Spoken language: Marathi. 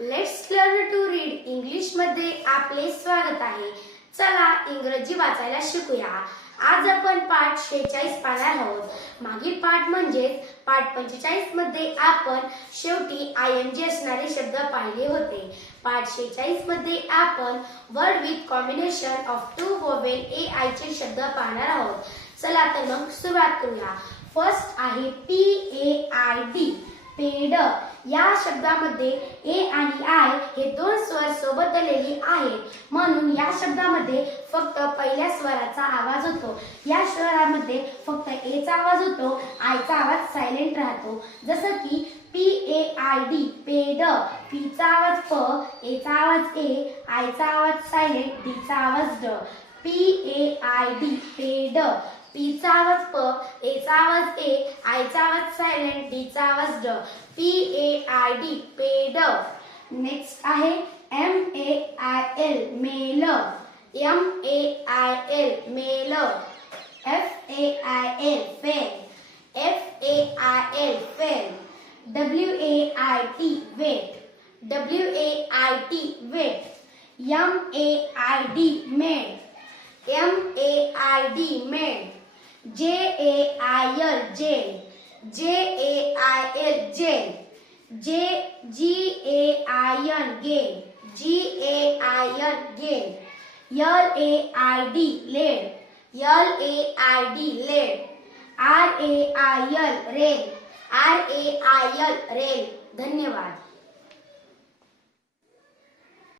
लेट्स लर्न टू रीड इंग्लिशमध्ये आपले स्वागत आहे. चला इंग्रजी वाचायला शिकूया. आज आपण पाठ शेहेचाळीस पाहणार आहोत. मागील पाठ म्हणजेच पाठ पंचेचाळीसमध्ये आपण शेवटी आय एन जी असणारे शब्द पाहिले होते. पाठ शेहेचाळीसमध्ये आपण word with combination of two vowel A I चे शब्द पाहणार आहोत. चला तर मग सुरुवात करूया. फर्स्ट आहे P A I D paid. या शब्दामध्ये ए आणि आय हे दोन स्वर सोबत आलेली आहेत. म्हणून या शब्दामध्ये फक्त पहिल्या स्वराचा आवाज होतो. या स्वरामध्ये फक्त एचा आवाज होतो. आयचा आवाज सायलेंट राहतो. जसं की P A I D paid पीचा आवाज प एचा आवाज ए आयचा आवाज सायलेंट डीचा आवाज ड. P A I D paid पीचा आवाज प एचा आवाज ए आयचा आवाज सायलेंट डीचा आवाज ड. P A I D paid. Next आहे M A I L mail. M A I L mail. F A I L fail. F A I L fail. W A I T wait. W A I T wait. M A I D maid. M A I D maid. J A I L jail जे ए I L jail J G A I N gain G A I N gain L A I D laid L A I D laid R A I L rail R A I L rail धन्यवाद.